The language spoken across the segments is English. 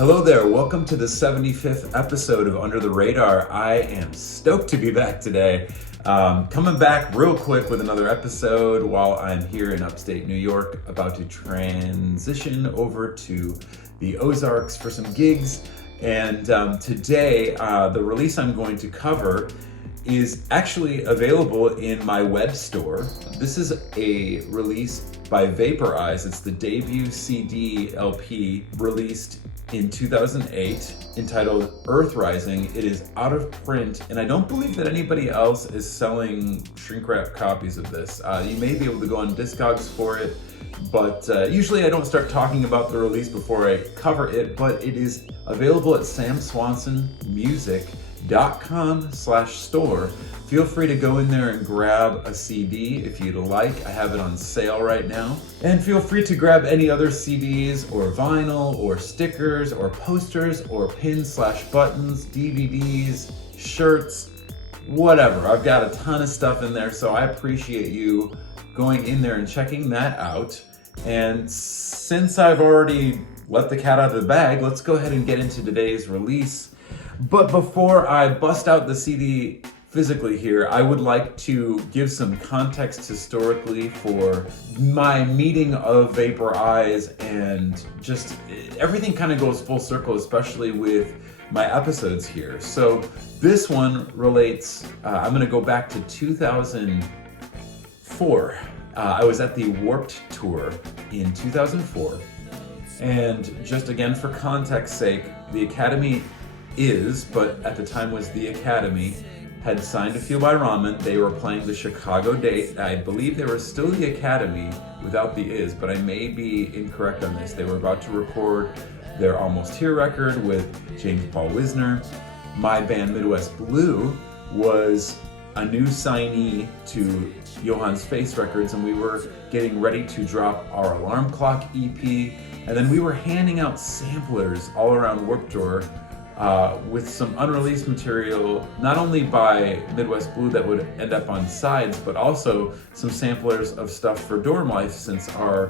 Hello there, welcome to the 75th episode of Under the Radar. I am stoked to be back today. Coming back real quick with another episode while I'm here in upstate New York, about to transition over to the Ozarks for some gigs. And today, the release I'm going to cover is actually available in my web store. This is a release by Vaporize. It's the debut CD LP released in 2008 entitled Earth Rising. It is out of print, and I don't believe that anybody else is selling shrink wrap copies of this. You may be able to go on Discogs for it, but usually I don't start talking about the release before I cover it, but it is available at samswansonmusic.com/store. Feel free to go in there and grab a CD if you'd like. I have it on sale right now. And feel free to grab any other CDs or vinyl or stickers or posters or pins/buttons, DVDs, shirts, whatever. I've got a ton of stuff in there, so I appreciate you going in there and checking that out. And since I've already let the cat out of the bag, let's go ahead and get into today's release. But before I bust out the CD physically here, I would like to give some context historically for my meeting of Vaporize, and just everything kind of goes full circle, especially with my episodes here. So this one relates, I'm going to go back to 2004. I was at the Warped Tour in 2004. And just again, for context's sake, the Academy but at the time was the Academy, had signed to Feel by Ramen. They were playing the Chicago date. I believe they were still the Academy without the is, but I may be incorrect on this. They were about to record their Almost Here record with James Paul Wisner. My band Midwest Blue was a new signee to Johann's Face Records, and we were getting ready to drop our Alarm Clock EP, and then we were handing out samplers all around Warped Tour with some unreleased material, not only by Midwest Blue that would end up on sides, but also some samplers of stuff for Dorm Life, since our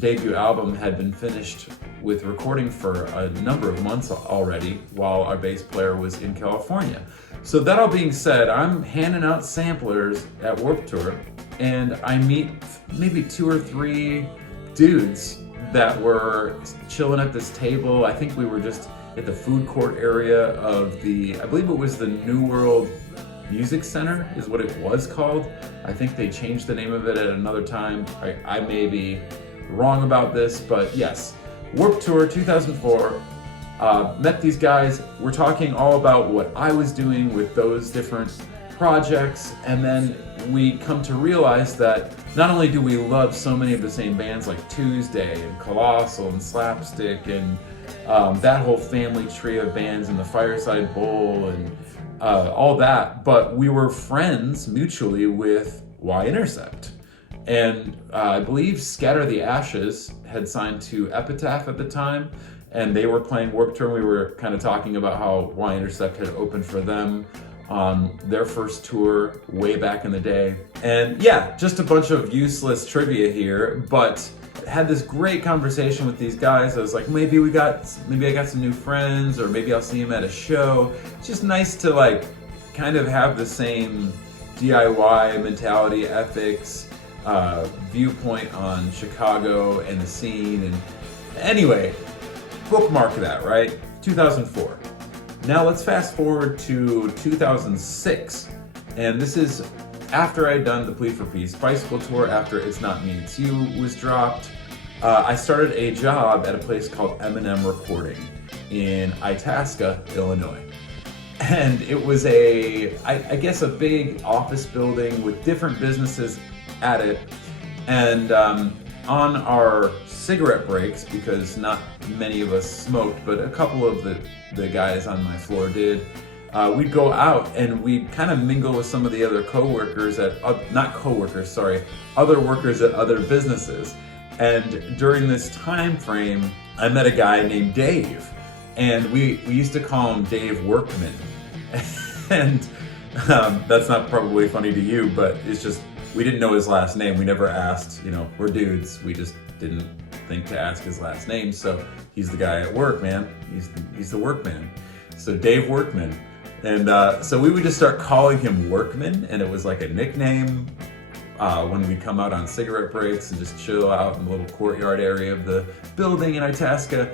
debut album had been finished with recording for a number of months already while our bass player was in California. So that all being said, I'm handing out samplers at Warped Tour, and I meet maybe 2 or 3 dudes that were chilling at this table. I think we were just at the food court area of I believe it was the New World Music Center is what it was called. I think they changed the name of it at another time. I may be wrong about this, but yes, Warped Tour 2004. Met these guys. We're talking all about what I was doing with those different projects, and then we come to realize that not only do we love so many of the same bands like Tuesday and Colossal and Slapstick and that whole family tree of bands, and the Fireside Bowl and all that, but we were friends mutually with Y-Intercept. And I believe Scatter the Ashes had signed to Epitaph at the time, and they were playing Warped Tour. We were kind of talking about how Y-Intercept had opened for them on their first tour way back in the day. And yeah, just a bunch of useless trivia here, but had this great conversation with these guys. I was like, maybe I got some new friends, or maybe I'll see them at a show. It's just nice to like kind of have the same DIY mentality, ethics, viewpoint on Chicago and the scene. And anyway, bookmark that, right? 2004. Now let's fast forward to 2006, and this is after I'd done the Plea for Peace Bicycle Tour, after It's Not Me, It's You was dropped. I started a job at a place called M&M Recording in Itasca, Illinois. And it was I guess a big office building with different businesses at it. And on our cigarette breaks, because not many of us smoked, but a couple of the guys on my floor did, we'd go out and we'd kind of mingle with some of the other other workers at other businesses. And during this time frame, I met a guy named Dave, and we used to call him Dave Workman. And that's not probably funny to you, but it's just, we didn't know his last name. We never asked, we're dudes. We just didn't think to ask his last name. So he's the guy at work, man. He's the workman. So Dave Workman. And so we would just start calling him Workman, and it was like a nickname when we come out on cigarette breaks and just chill out in the little courtyard area of the building in Itasca.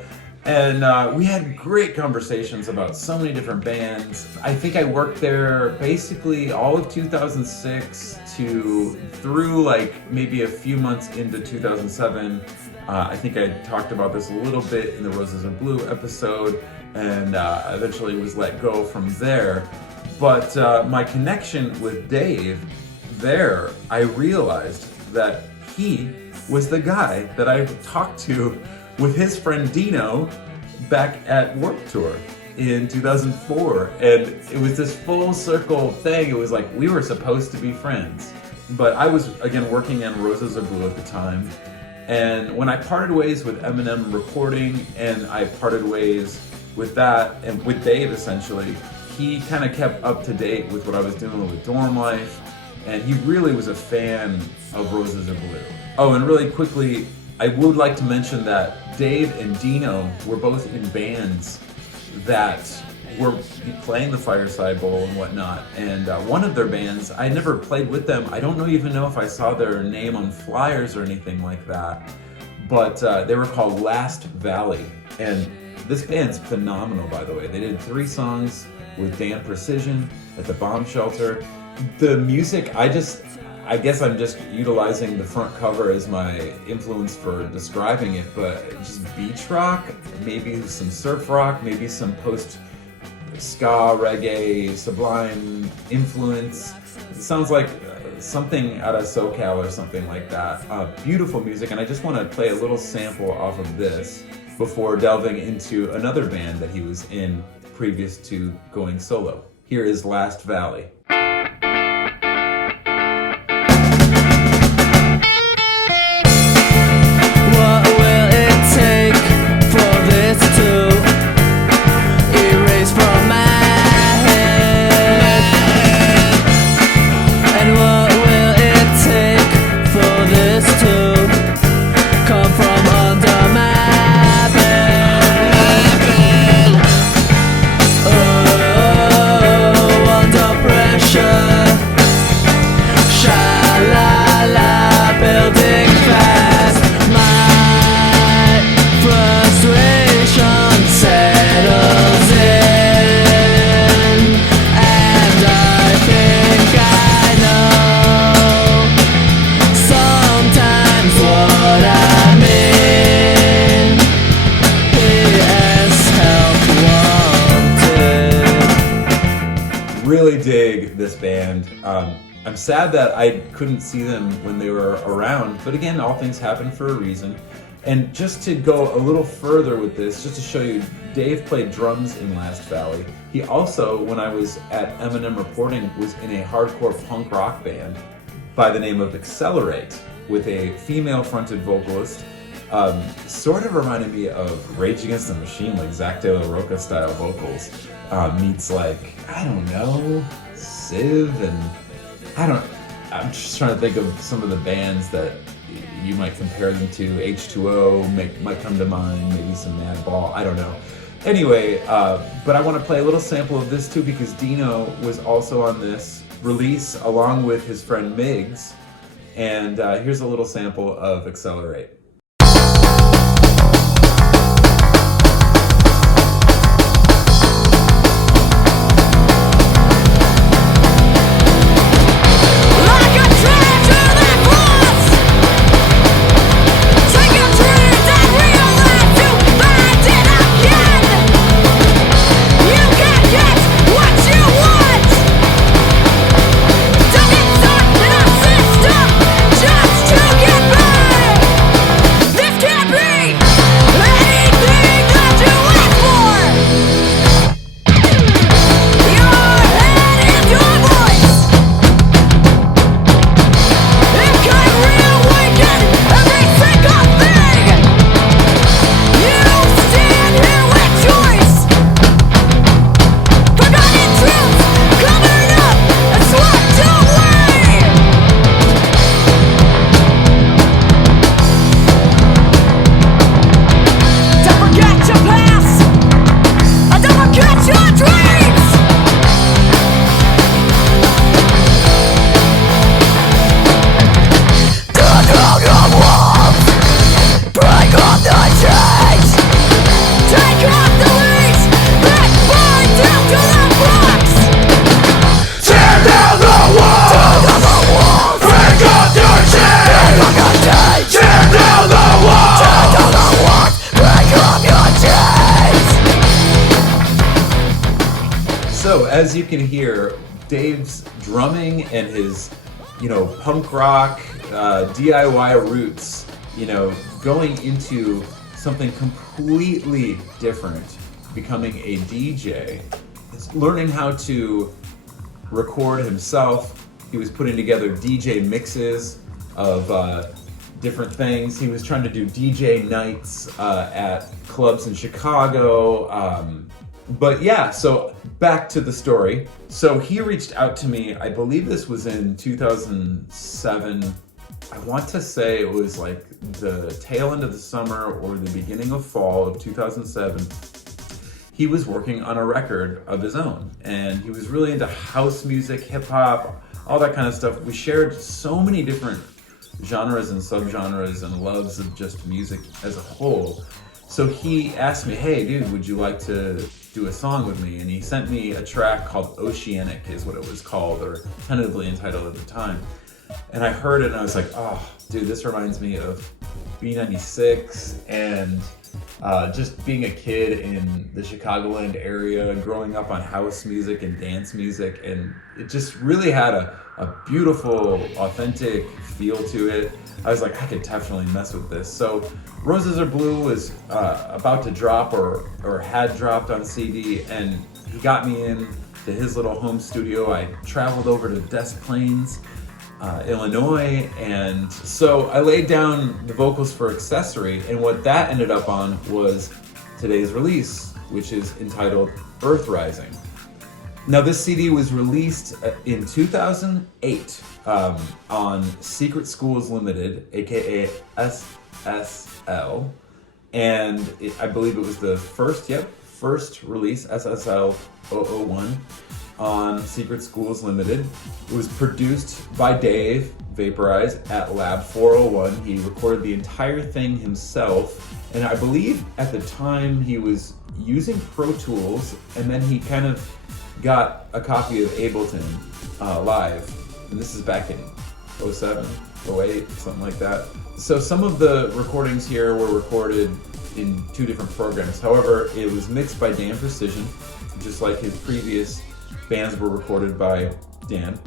And we had great conversations about so many different bands. I think I worked there basically all of 2006 through like maybe a few months into 2007. I think I talked about this a little bit in the Roses and Blue episode, and eventually was let go from there. But my connection with Dave there, I realized that he was the guy that I talked to with his friend Dino back at Warped Tour in 2004. And it was this full circle thing. It was like we were supposed to be friends. But I was, again, working on Roses of Blue at the time. And when I parted ways with Eminem recording, and I parted ways with that, and with Dave essentially, he kind of kept up to date with what I was doing with Dorm Life. And he really was a fan of Roses of Blue. Oh, and really quickly, I would like to mention that Dave and Dino were both in bands that were playing the Fireside Bowl and whatnot. And one of their bands, I never played with them. I don't even know if I saw their name on flyers or anything like that. But they were called Last Valley. And this band's phenomenal, by the way. They did 3 songs with Dan Precision at the Bomb Shelter. The music, I guess I'm just utilizing the front cover as my influence for describing it, but just beach rock, maybe some surf rock, maybe some post-ska, reggae, Sublime influence. It sounds like something out of SoCal or something like that. Beautiful music, and I just want to play a little sample off of this before delving into another band that he was in previous to going solo. Here is Last Valley. Really dig this band. I'm sad that I couldn't see them when they were around, but again, all things happen for a reason. And just to go a little further with this, just to show you, Dave played drums in Last Valley. He also, when I was at Eminem reporting, was in a hardcore punk rock band by the name of Accelerate with a female-fronted vocalist. Sort of reminded me of Rage Against the Machine, like Zach De La Rocha style vocals. Meets like, I don't know, Civ, and I'm just trying to think of some of the bands that you might compare them to. H2O might come to mind, maybe some Madball, I don't know. Anyway, but I want to play a little sample of this too, because Dino was also on this release along with his friend Miggs. And here's a little sample of Accelerate. as you can hear, Dave's drumming and his, punk rock, DIY roots, going into something completely different, becoming a DJ, learning how to record himself. He was putting together DJ mixes of different things. He was trying to do DJ nights at clubs in Chicago. But yeah, so back to the story. So he reached out to me, I believe this was in 2007. I want to say it was like the tail end of the summer or the beginning of fall of 2007. He was working on a record of his own, and he was really into house music, hip hop, all that kind of stuff. We shared so many different genres and subgenres and loves of just music as a whole. So he asked me, hey dude, would you like to do a song with me? And he sent me a track called Oceanic is what it was called, or tentatively entitled at the time. And I heard it and I was like, oh dude, this reminds me of B96 and just being a kid in the Chicagoland area, growing up on house music and dance music, and it just really had a beautiful, authentic feel to it. I was like, I could definitely mess with this. So Roses Are Blue was about to drop or had dropped on CD, and he got me in to his little home studio. I traveled over to Des Plaines, Illinois, and so I laid down the vocals for Accessory, and what that ended up on was today's release, which is entitled Earth Rising. Now this CD was released in 2008 on Secret Schools Ltd, aka SSL, and I believe it was the first release, SSL 001, on Secret Schools Ltd. It was produced by Dave Vaporize at Lab 401. He recorded the entire thing himself, and I believe at the time he was using Pro Tools, and then he kind of got a copy of Ableton Live, and this is back in 07, 08, something like that. So some of the recordings here were recorded in two different programs. However, it was mixed by Dan Precision, just like his previous bands were recorded by Dan.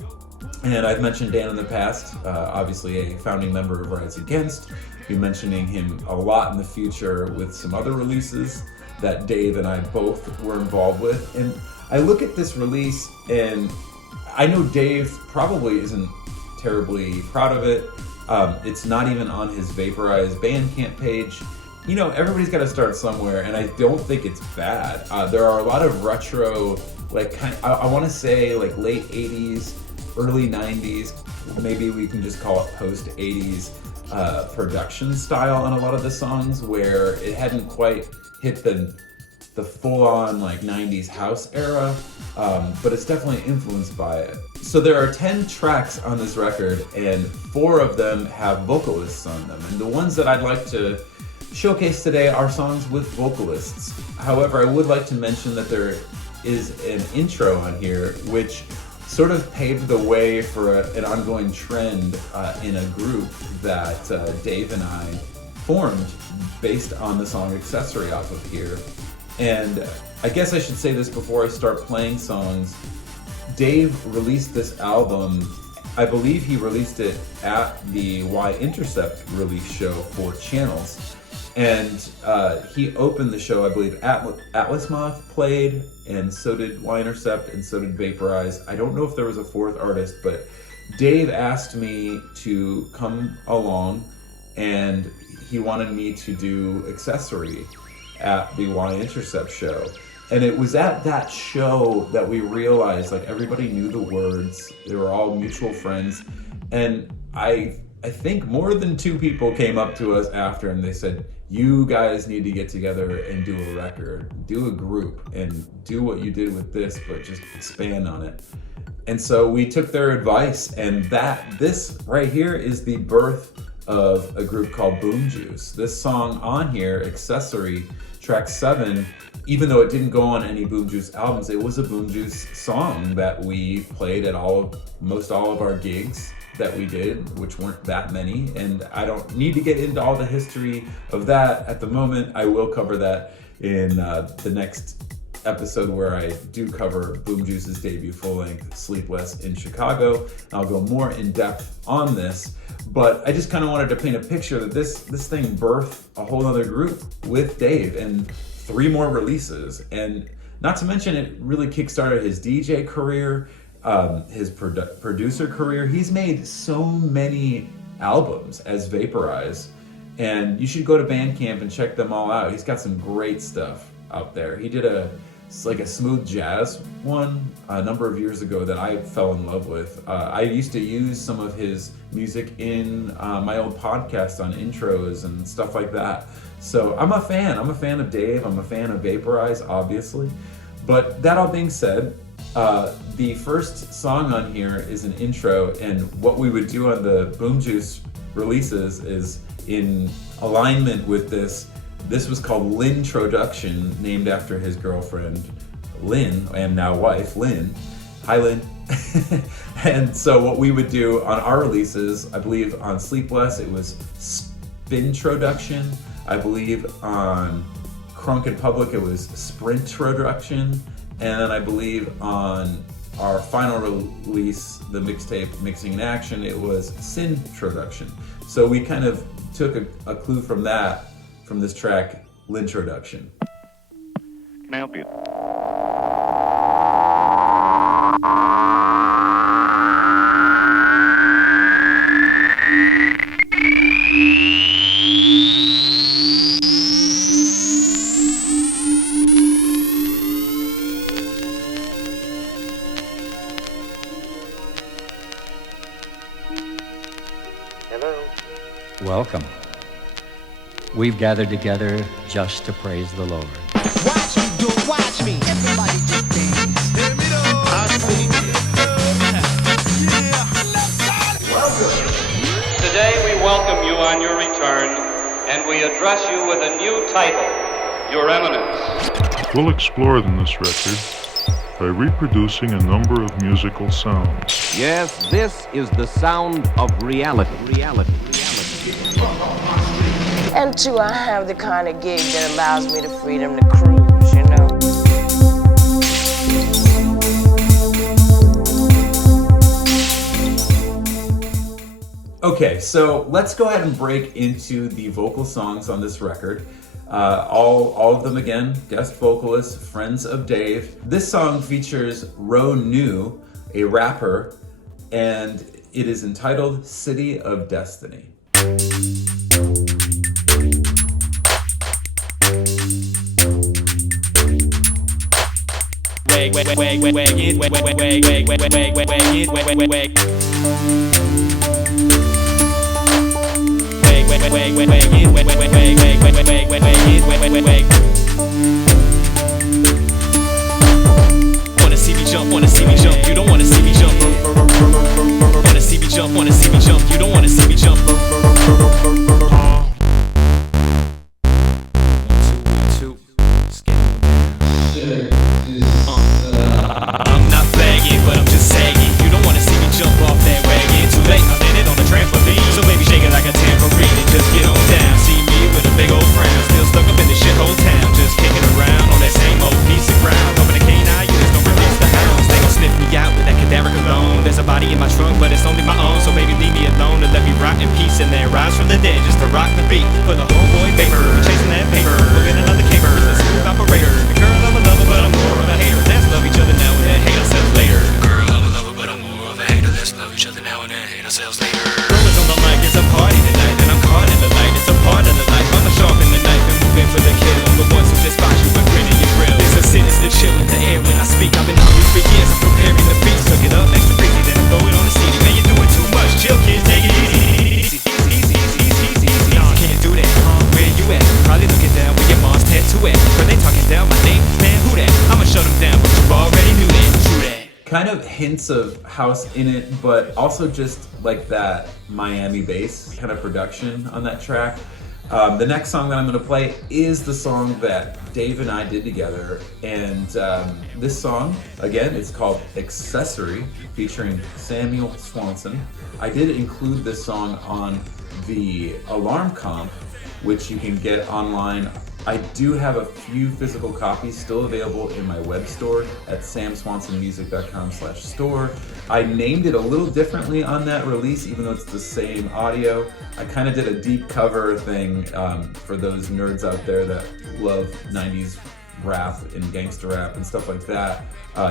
And I've mentioned Dan in the past, obviously a founding member of Rise Against. I'll be mentioning him a lot in the future with some other releases that Dave and I both were involved with. And I look at this release and I know Dave probably isn't terribly proud of it. It's not even on his Vaporize Bandcamp page. Everybody's got to start somewhere, and I don't think it's bad. There are a lot of retro, I want to say like late 80s, early 90s, maybe we can just call it post 80s production style on a lot of the songs, where it hadn't quite hit the full-on 90s house era, but it's definitely influenced by it. So there are 10 tracks on this record, and 4 of them have vocalists on them, and the ones that I'd like to showcase today are songs with vocalists. However, I would like to mention that there is an intro on here which sort of paved the way for an ongoing trend in a group that Dave and I formed based on the song Accessory off of here. And I guess I should say this before I start playing songs. Dave released this album, I believe he released it at the Y-Intercept release show for Channels. And he opened the show, I believe Atlas Moth played, and so did Y-Intercept, and so did Vaporize. I don't know if there was a 4th artist, but Dave asked me to come along, and he wanted me to do Accessory at the Y-Intercept show. And it was at that show that we realized everybody knew the words, they were all mutual friends, and I think more than 2 people came up to us after and they said, you guys need to get together and do a record, do a group, and do what you did with this, but just expand on it. And so we took their advice, and this right here is the birth of a group called Boom Juice. This song on here, Accessory, track 7, even though it didn't go on any Boom Juice albums, it was a Boom Juice song that we played at most all of our gigs that we did, which weren't that many, and I don't need to get into all the history of that at the moment. I will cover that in the next episode where I do cover Boom Juice's debut full-length Sleepless in Chicago. I'll go more in depth on this, but I just kind of wanted to paint a picture that this thing birthed a whole other group with Dave and 3 more releases. And not to mention, it really kickstarted his DJ career, his producer career. He's made so many albums as Vaporize, and you should go to Bandcamp and check them all out. He's got some great stuff out there. He did a smooth jazz one a number of years ago that I fell in love with. I used to use some of his music in my old podcast on intros and stuff like that. So I'm a fan of Dave. I'm a fan of Vaporize, obviously. But that all being said, the first song on here is an intro, and what we would do on the Boom Juice releases is in alignment with this. This was called Lintroduction, named after his girlfriend, Lynn, and now wife, Lynn. Hi, Lynn. And so what we would do on our releases, I believe on Sleepless, it was Spintroduction. I believe on Crunk in Public, it was Sprintroduction. And then I believe on our final release, the mixtape Mixing in Action, it was Sintroduction. So we kind of took a clue from that, from this track, Lintroduction. Can I help you? Hello. Welcome. We've gathered together just to praise the Lord. Watch me do it, watch me. Everybody just dance. Hear me though. I see Yeah. Today we welcome you on your return, and we address you with a new title, Your Eminence. We'll explore in this record by reproducing a number of musical sounds. Yes, this is the sound of reality. And two, I have the kind of gig that allows me the freedom to cruise, you know. Okay, so let's go ahead and break into the vocal songs on this record. All of them, again, guest vocalists, friends of Dave. This song features Ro New, a rapper, and it is entitled City of Destiny. Wanna see me jump, wanna see me jump. You don't wanna see me jump. Wanna see me jump, wanna see me jump. You don't wanna see me jump. I'm not flagging, but I'm just sagging. You don't wanna see me jump off that wagon. Too late, I landed on the trampoline. So baby, shake it like a tambourine and just get on down. See me with a big old frown, still stuck up in the shithole town, just kicking around on that same old piece of ground. Hoping the canine units don't release the hounds. They gon' sniff me out with that cadaver cologne. There's a body in my trunk, but it's only my own. So baby, leave me alone and let me rot in peace and then rise from the dead just to rock the beat for the homeboy vapor. Chasing that paper, look at another caper. It's a smooth operator. The girl of a lover, but I'm more of a hater. Let's love each other now and then hate ourselves later. Girl of a lover, but I'm more of a hater. Let's love each other now and then hate ourselves later. Girl is on the mic, it's a party tonight, and I'm caught in the light. It's a part of the life. I'm a sharp in the knife and moving for the kill. The ones who just spot you with grin in your grill. It's a sinister chill in the air when I speak. I've been hungry for years. I'm preparing the beats. Cook it up extra crazy, then I'm going on the CD. Man, you're doing too much. Chill, kids, take it easy. Nah, can't do that. Where you at? Probably looking down where your mom's tattoo at. When they talking down my name, man, who that? I'ma shut them down, but you already knew that. True that. Kind of hints of house in it, but also just like that Miami bass kind of production on that track. The next song that I'm going to play is the song that Dave and I did together, and this song, again, it's called Accessory, featuring Samuel Swanson. I did include this song on the Alarm comp, which you can get online I do have a few physical copies still available in my web store at samswansonmusic.com/store. I named it a little differently on that release, even though it's the same audio. I kind of did a deep cover thing for those nerds out there that love 90s rap and gangster rap and stuff like that.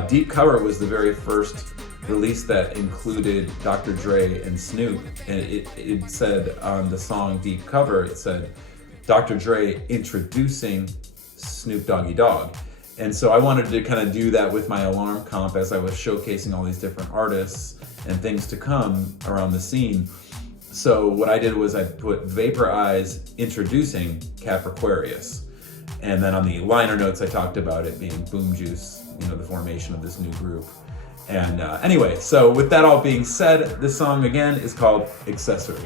Deep Cover was the very first release that included Dr. Dre and Snoop, and it said on the song Deep Cover, it said Dr. Dre introducing Snoop Doggy Dogg. And so I wanted to kind of do that with my Alarm comp as I was showcasing all these different artists and things to come around the scene. So what I did was I put Vapor Eyes introducing Capriquarius. And then on the liner notes, I talked about it being Boom Juice, the formation of this new group. And anyway, so with that all being said, this song again is called Accessory.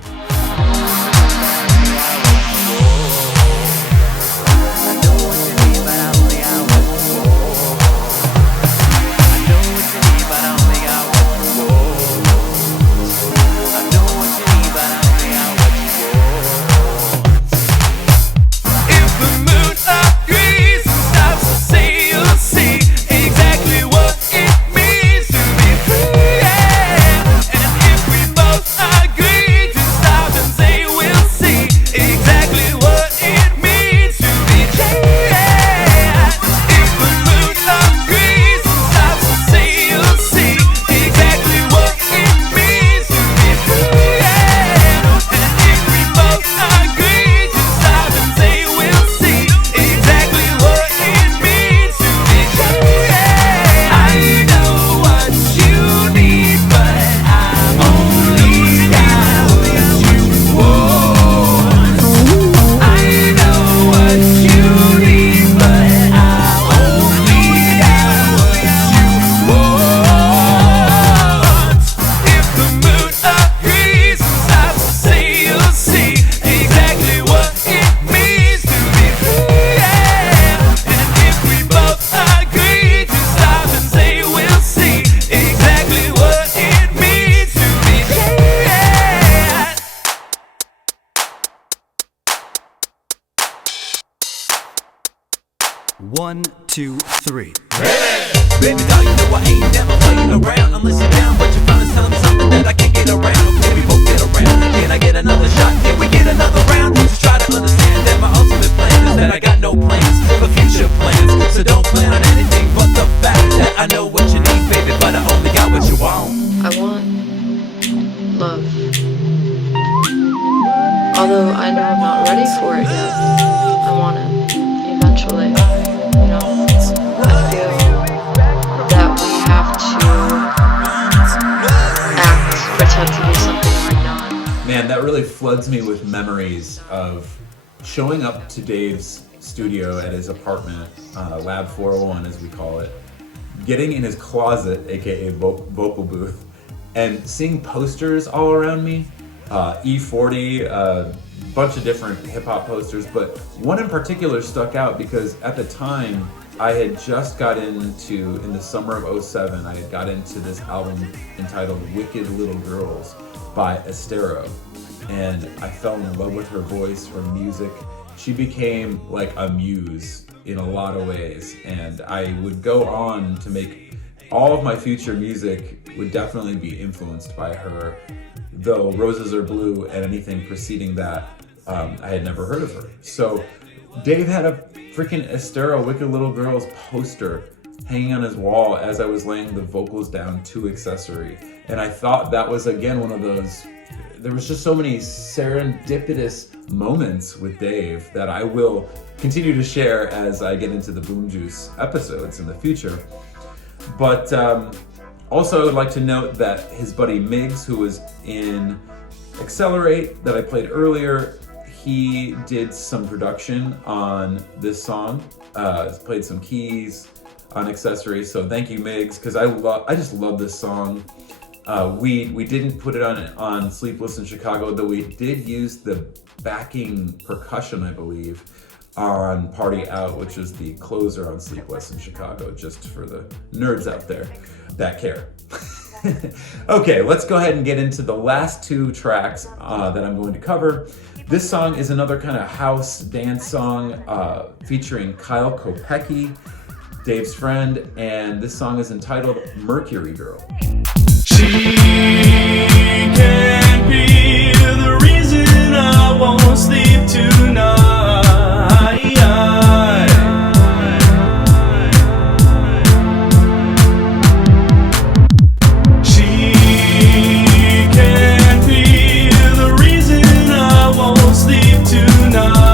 One, two, three. Baby doll, you know I ain't never playing around unless you're down, but you're trying to tell me something that I can't get around. Can we both get around? Can I get another shot? Can we get another round? Just try to understand that my ultimate plan is that I got no plans for future plans. So don't plan on anything but the fact that I know what you need, baby, but I only got what you want. I want love. Although I know I'm not ready for it yet, I want it eventually. I feel that we have to pretend to be something we're not. Man, that really floods me with memories of showing up to Dave's studio at his apartment, Lab 401 as we call it, getting in his closet, aka vocal booth, and seeing posters all around me, E40, a bunch of different hip-hop posters, but one in particular stuck out because at the time I had just got into, in the summer of 2007, I had got into this album entitled Wicked Little Girls by Estero, and I fell in love with her voice, her music. She became like a muse in a lot of ways, and I would go on to make all of my future music would definitely be influenced by her, though Roses Are Blue and anything preceding that, I had never heard of her. So Dave had a freaking Estero Wicked Little Girls poster hanging on his wall as I was laying the vocals down to Accessory. And I thought that was, again, one of those, there was just so many serendipitous moments with Dave that I will continue to share as I get into the Boom Juice episodes in the future. But also I would like to note that his buddy Miggs, who was in Accelerate that I played earlier, he did some production on this song, played some keys on Accessory, so thank you Miggs, because I just love this song. We didn't put it on Sleepless in Chicago, though we did use the backing percussion, I believe, on Party Out, which is the closer on Sleepless in Chicago, just for the nerds out there that care. Okay, let's go ahead and get into the last two tracks that I'm going to cover. This song is another kind of house dance song featuring Kyle Kopecki, Dave's friend, and this song is entitled Mercury Girl. She can't be the reason I won't sleep tonight. She can't be the reason I won't sleep tonight.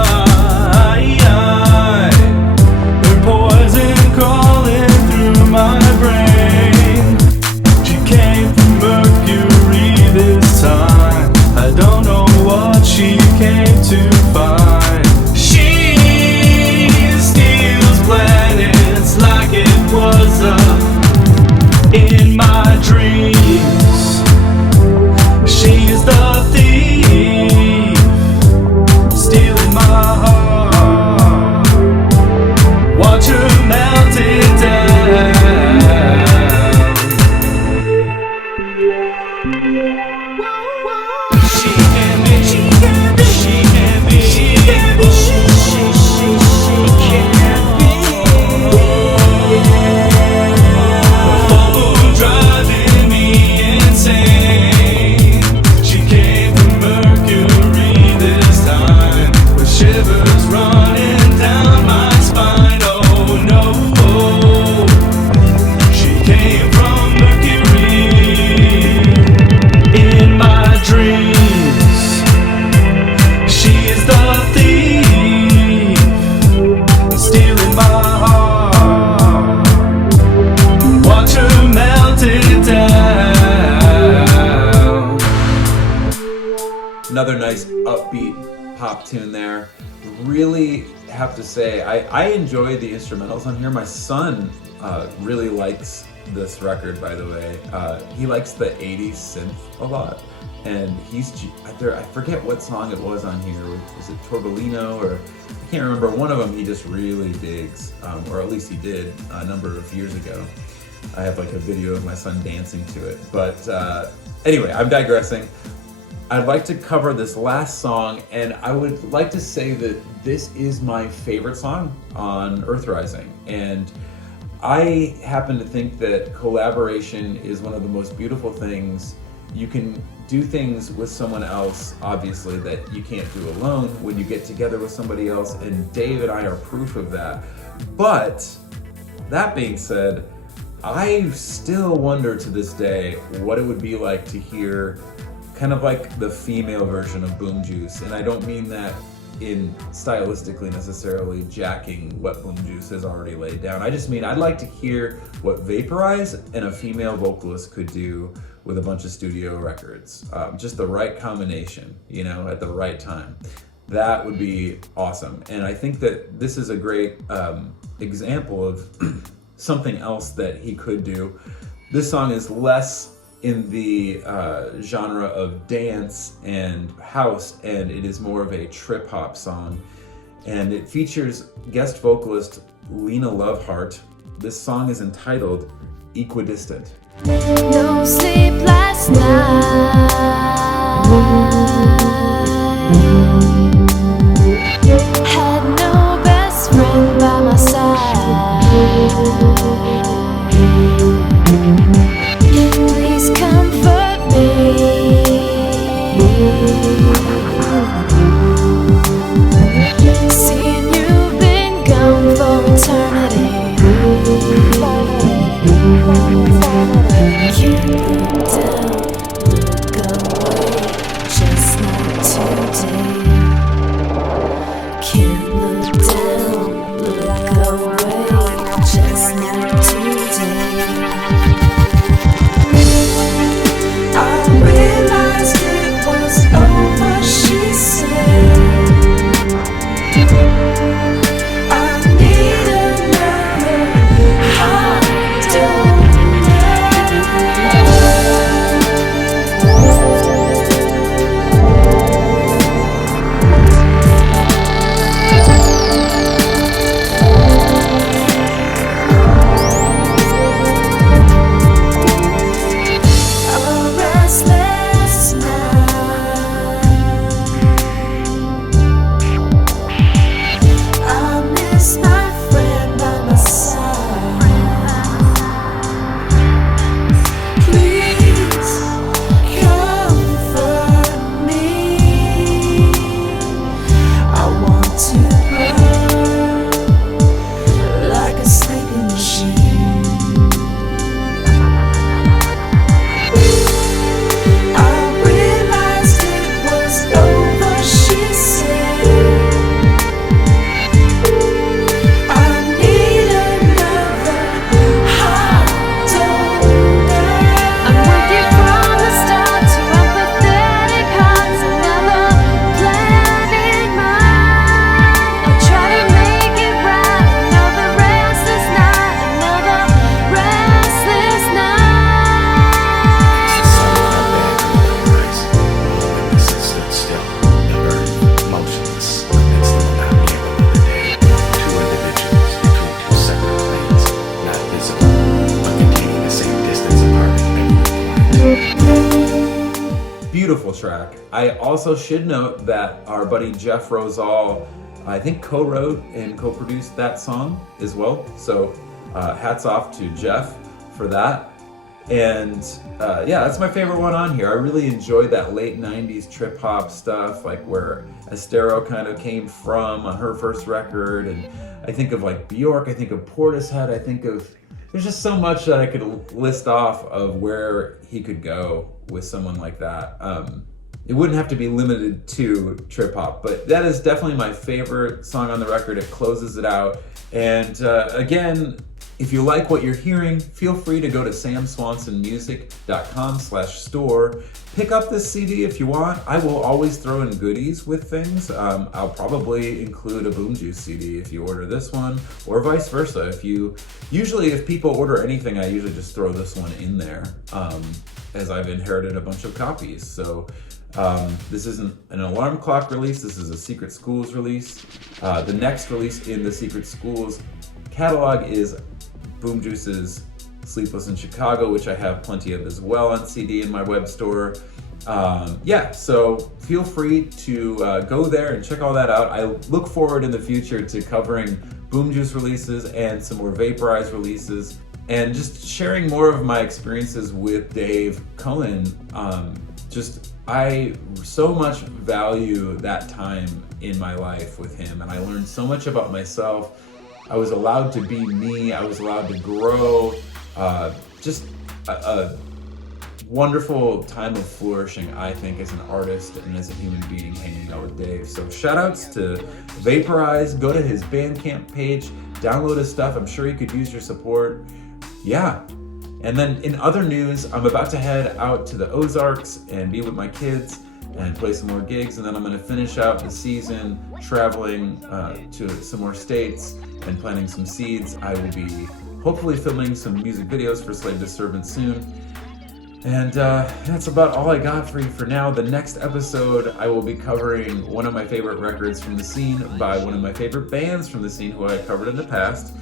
Her poison crawling through my brain. She came from Mercury this time. I don't know what she came to find. She steals planets like it was in my dreams. She's the thief, stealing my heart. Watch her melt it down. She can be, she can be, she can be, she can be, she can be. Oh, driving me insane. She came from Mercury this time, with shivers running down my spine. Oh no, she came from Mercury in my dreams. She is the thief, stealing my heart. Watch her melt it down. Another nice upbeat pop tune there. Really have to say, I enjoy the instrumentals on here. My son really likes this record, by the way. He likes the 80s synth a lot. And I forget what song it was on here. Was it Torbellino, or I can't remember. One of them he just really digs, or at least he did a number of years ago. I have like a video of my son dancing to it. But anyway, I'm digressing. I'd like to cover this last song, and I would like to say that this is my favorite song on Earthrising. And I happen to think that collaboration is one of the most beautiful things. You can do things with someone else, obviously, that you can't do alone when you get together with somebody else, and Dave and I are proof of that. But that being said, I still wonder to this day what it would be like to hear kind of like the female version of Boom Juice. And I don't mean that in stylistically necessarily jacking what Boom Juice has already laid down. I just mean I'd like to hear what Vaporize and a female vocalist could do with a bunch of studio records. Just the right combination, you know, at the right time. That would be awesome. And I think that this is a great example of something else that he could do. This song is less in the genre of dance and house, and it is more of a trip hop song. And it features guest vocalist Lena Loveheart. This song is entitled Equidistant. No sleep last night. Had no best friend by my side. Please comfort me. Seeing you've been gone for eternity. Keep it down, look away, just not today. beautiful track. I also should note that our buddy Jeff Rosal, I think, co-wrote and co-produced that song as well. So hats off to Jeff for that. And yeah, that's my favorite one on here. I really enjoyed that late 90s trip hop stuff, like where Estero kind of came from on her first record. And I think of like Bjork, I think of Portishead, I think of, there's just so much that I could list off of where he could go with someone like that. It wouldn't have to be limited to trip hop, but that is definitely my favorite song on the record. It closes it out. And again, if you like what you're hearing, feel free to go to samswansonmusic.com/store. Pick up this CD if you want. I will always throw in goodies with things. I'll probably include a Boom Juice CD if you order this one, or vice versa. Usually if people order anything, I usually just throw this one in there, as I've inherited a bunch of copies. So this isn't an alarm clock release, this is a Secret Schools release. The next release in the Secret Schools catalog is Boom Juice's Sleepless in Chicago, which I have plenty of as well on CD in my web store. Yeah, so feel free to go there and check all that out. I look forward in the future to covering Boom Juice releases and some more Vaporize releases, and just sharing more of my experiences with Dave Cohen. I so much value that time in my life with him, and I learned so much about myself. I was allowed to be me, I was allowed to grow, just a wonderful time of flourishing, I think, as an artist and as a human being hanging out with Dave. So shout outs to Vaporize, go to his Bandcamp page, download his stuff, I'm sure he could use your support. Yeah. And then in other news, I'm about to head out to the Ozarks and be with my kids and play some more gigs, and then I'm going to finish out the season traveling to some more states and planting some seeds. I will be hopefully filming some music videos for Slave to Servant soon. And that's about all I got for you for now. The next episode, I will be covering one of my favorite records from the scene by one of my favorite bands from the scene who I covered in the past,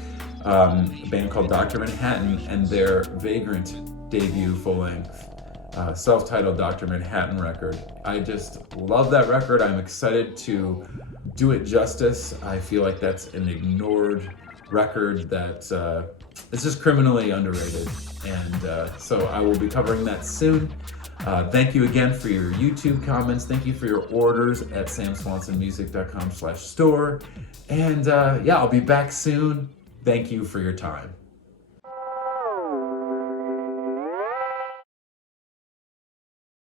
a band called Dr. Manhattan, and their Vagrant debut full-length self-titled Dr. Manhattan record. I just love that record. I'm excited to do it justice. I feel like that's an ignored record that it's just criminally underrated. And so I will be covering that soon. Thank you again for your YouTube comments. Thank you for your orders at samswansonmusic.com/store. And yeah, I'll be back soon. Thank you for your time.